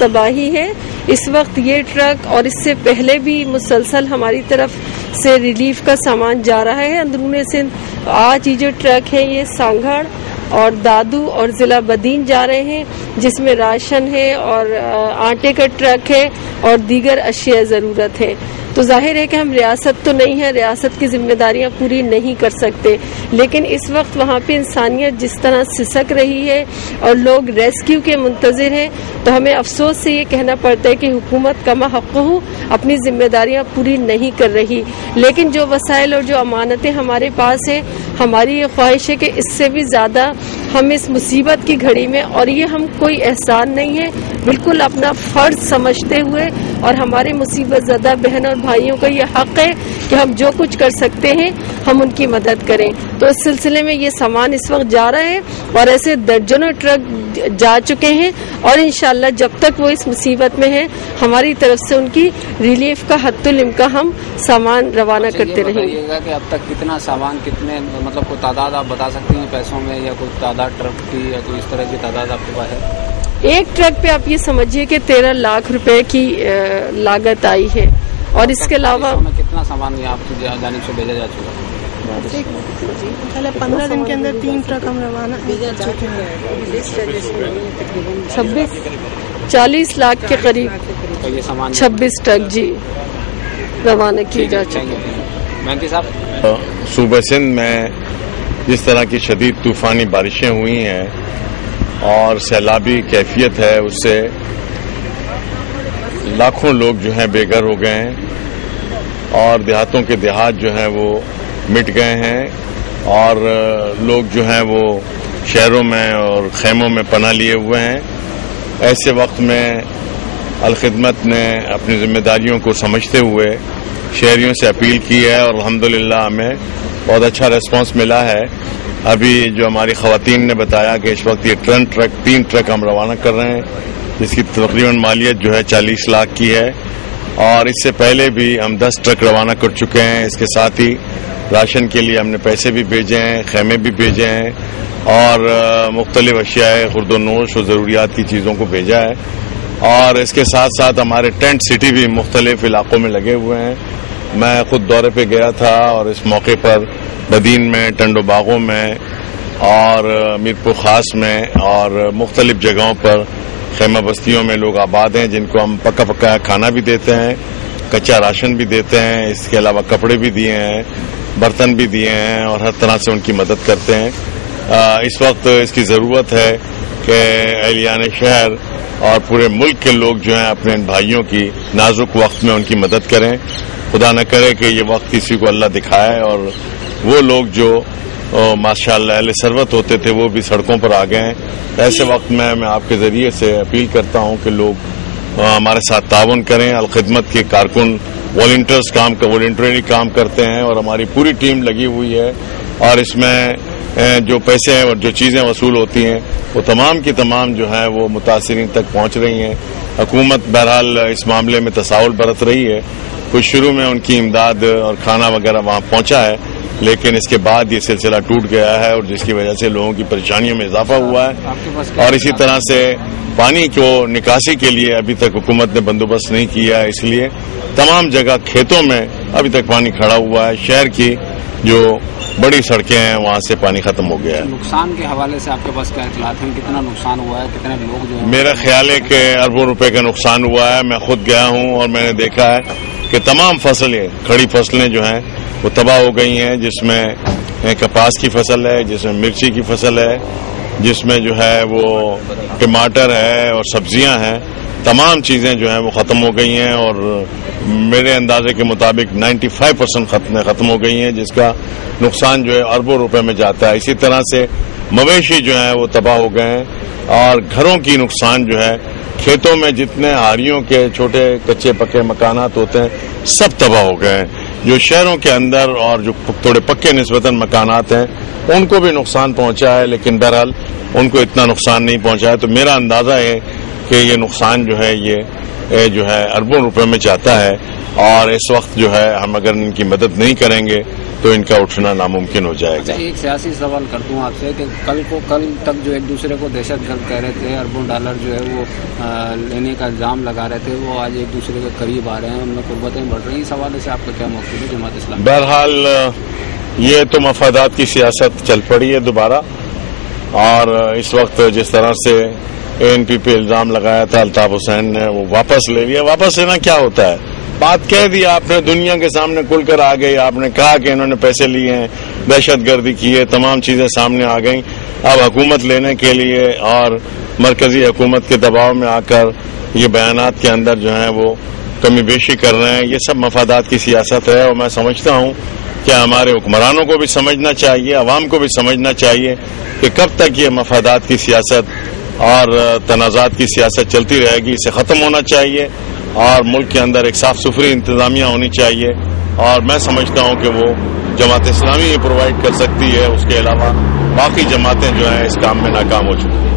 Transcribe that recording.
तबाही है। इस वक्त ये ट्रक और इससे पहले भी मुसलसल हमारी तरफ से रिलीफ का सामान जा रहा है अंदरूनी सिंध। आज ये जो ट्रक है ये सांगड़ और दादू और जिला बदीन जा रहे हैं, जिसमें राशन है और आटे का ट्रक है और दीगर अशिया ज़रूरत है। तो जाहिर है कि हम रियासत तो नहीं है, रियासत की जिम्मेदारियां पूरी नहीं कर सकते, लेकिन इस वक्त वहाँ पे इंसानियत जिस तरह सिसक रही है और लोग रेस्क्यू के मुंतज़िर हैं, तो हमें अफसोस से ये कहना पड़ता है कि हुकूमत कमा हक़्क़ुहु अपनी जिम्मेदारियां पूरी नहीं कर रही। लेकिन जो वसाइल और जो अमानतें हमारे पास हैं, हमारी ये ख्वाहिश है कि इससे भी ज़्यादा हम इस मुसीबत की घड़ी में, और ये हम कोई एहसान नहीं है, बिल्कुल अपना फ़र्ज समझते हुए और हमारे मुसीबत ज़दा बहन और भाइयों का ये हक़ है कि हम जो कुछ कर सकते हैं हम उनकी मदद करें। तो इस सिलसिले में ये सामान इस वक्त जा रहा है और ऐसे दर्जनों ट्रक जा चुके हैं, और इंशाअल्लाह जब तक वो इस मुसीबत में है हमारी तरफ से उनकी रिलीफ का हद्दुल इम्कान हम सामान रवाना करते रहेंगे। कि अब तक कितना सामान, कितने मतलब कोई तादाद आप बता सकती हैं पैसों में, या कोई तादाद ट्रक की या कोई इस तरह की तादाद आपके पास है? एक ट्रक पे आप ये समझिए कि 13 लाख रुपए की लागत आई है, और इसके अलावा कितना सामान आपकी जानिब से भेजा जा चुका है? 15 दिन के अंदर 3 ट्रक हम रवाना कर चुके हैं। 40 लाख के करीब तो ये सामान 26 ट्रक जी रवाना किए जा चुके हैं। मेहंती साहब, सूबे सिंध में जिस तरह की शदीद तूफ़ानी बारिशें हुई हैं और सैलाबी कैफियत है, उससे लाखों लोग जो हैं बेघर हो गए हैं और देहातों के देहात जो हैं वो मिट गए हैं, और लोग जो हैं वो शहरों में और खेमों में पनाह लिए हुए हैं। ऐसे वक्त में अल-खिदमत ने अपनी जिम्मेदारियों को समझते हुए शहरियों से अपील की है, और अल्हम्दुलिल्लाह हमें बहुत अच्छा रिस्पांस मिला है। अभी जो हमारी ख़वातीन ने बताया कि इस वक्त ये 3 ट्रक हम रवाना कर रहे हैं, जिसकी तकरीबन मालियत जो है 40 लाख की है, और इससे पहले भी हम 10 ट्रक रवाना कर चुके हैं। इसके साथ ही राशन के लिए हमने पैसे भी भेजे हैं, खेमे भी भेजे हैं, और मुख्तलिफ अशियाए खुर्दोनोश और ज़रूरियात की चीज़ों को भेजा है। और इसके साथ साथ हमारे टेंट सिटी भी मुख्तलिफ इलाकों में लगे हुए हैं। मैं खुद दौरे पे गया था, और इस मौके पर बदीन में, टंडो बागों में और मीरपुर खास में और मुख्तलिफ जगहों पर खेमा बस्तियों में लोग आबाद हैं, जिनको हम पका पका खाना भी देते हैं, कच्चा राशन भी देते हैं, इसके अलावा कपड़े भी दिए हैं, बर्तन भी दिए हैं, और हर तरह से उनकी मदद करते हैं। इस वक्त इसकी ज़रूरत है कि अहलियान शहर और पूरे मुल्क के लोग जो हैं अपने भाइयों की नाजुक वक्त में उनकी मदद करें। खुदा न करे कि ये वक्त किसी को अल्लाह दिखाए और वो लोग जो माशाअल्लाह अहले सरवत होते थे वो भी सड़कों पर आ गए हैं। ऐसे वक्त में मैं आपके ज़रिए से अपील करता हूँ कि लोग हमारे साथ ताउन करें। अल-खिदमत के कारकुन वॉलंटरी काम करते हैं, और हमारी पूरी टीम लगी हुई है, और इसमें जो पैसे हैं और जो चीज़ें वसूल होती हैं वो तमाम की तमाम जो है वो मुतासिरीन तक पहुँच रही हैं। हुकूमत बहरहाल इस मामले में तसाहुल बरत रही है। कुछ शुरू में उनकी इमदाद और खाना वगैरह वहाँ पहुँचा है, लेकिन इसके बाद ये सिलसिला टूट गया है, और जिसकी वजह से लोगों की परेशानियों में इजाफा हुआ है। और इसी तरह से पानी को निकासी के लिए अभी तक हुकूमत ने बंदोबस्त नहीं किया है, इसलिए तमाम जगह खेतों में अभी तक पानी खड़ा हुआ है। शहर की जो बड़ी सड़कें हैं वहाँ से पानी खत्म हो गया है। नुकसान के हवाले से आपके पास क्या इत्तलात हैं? कितना नुकसान हुआ है, कितने लोग जो है? मेरा ख्याल है कि अरबों रुपए का नुकसान हुआ है। मैं खुद गया हूँ और मैंने देखा है کہ تمام فصلیں کھڑی فصلیں جو ہیں وہ تباہ ہو گئی ہیں، جس میں کپاس کی فصل ہے، جس میں مرچی کی فصل ہے، جس میں جو ہے وہ ٹماٹر ہے اور سبزیاں ہیں، تمام چیزیں جو ہیں وہ ختم ہو گئی ہیں اور میرے اندازے کے مطابق 95% ختم ہو گئی ہیں، جس کا نقصان جو ہے اربوں روپے میں جاتا ہے۔ اسی طرح سے مویشی جو ہیں وہ تباہ ہو گئے ہیں اور گھروں کی نقصان جو ہے، کھیتوں میں جتنے ہاریوں کے چھوٹے کچے پکے مکانات ہوتے ہیں سب تباہ ہو گئے ہیں۔ جو شہروں کے اندر اور جو تھوڑے پکے نسبتاً مکانات ہیں ان کو بھی نقصان پہنچا ہے، لیکن بہرحال ان کو اتنا نقصان نہیں پہنچا ہے۔ تو میرا اندازہ ہے کہ یہ نقصان جو ہے یہ جو ہے اربوں روپے میں جاتا ہے اور اس وقت جو ہے ہم اگر ان کی مدد نہیں کریں گے تو ان کا اٹھنا ناممکن ہو جائے گا۔ ایک سیاسی سوال کرتا ہوں آپ سے کہ کل تک جو ایک دوسرے کو دہشت گرد کہہ رہے تھے، اربوں ڈالر جو ہے وہ لینے کا الزام لگا رہے تھے، وہ آج ایک دوسرے کے قریب آ رہے ہیں، ان میں قربتیں بڑھ رہی ہیں۔ اس حوالے سے آپ کا کیا موقف ہے جماعت اسلامی؟ بہرحال یہ تو مفادات کی سیاست چل پڑی ہے دوبارہ، اور اس وقت جس طرح سے ANP پہ الزام لگایا تھا الطاف حسین نے، وہ واپس لے لیا۔ واپس لینا کیا ہوتا ہے؟ بات کہہ دی آپ نے، دنیا کے سامنے کھل کر آ گئی، آپ نے کہا کہ انہوں نے پیسے لیے ہیں، دہشت گردی کی ہے، تمام چیزیں سامنے آ گئیں۔ اب حکومت لینے کے لیے اور مرکزی حکومت کے دباؤ میں آ کر یہ بیانات کے اندر جو ہیں وہ کمی بیشی کر رہے ہیں، یہ سب مفادات کی سیاست ہے۔ اور میں سمجھتا ہوں کہ ہمارے حکمرانوں کو بھی سمجھنا چاہیے، عوام کو بھی سمجھنا چاہیے کہ کب تک یہ مفادات کی سیاست اور تنازعات کی سیاست چلتی رہے گی۔ اسے ختم ہونا چاہیے اور ملک کے اندر ایک صاف ستھری انتظامیہ ہونی چاہیے، اور میں سمجھتا ہوں کہ وہ جماعت اسلامی یہ پرووائڈ کر سکتی ہے، اس کے علاوہ باقی جماعتیں جو ہیں اس کام میں ناکام ہو چکی ہیں۔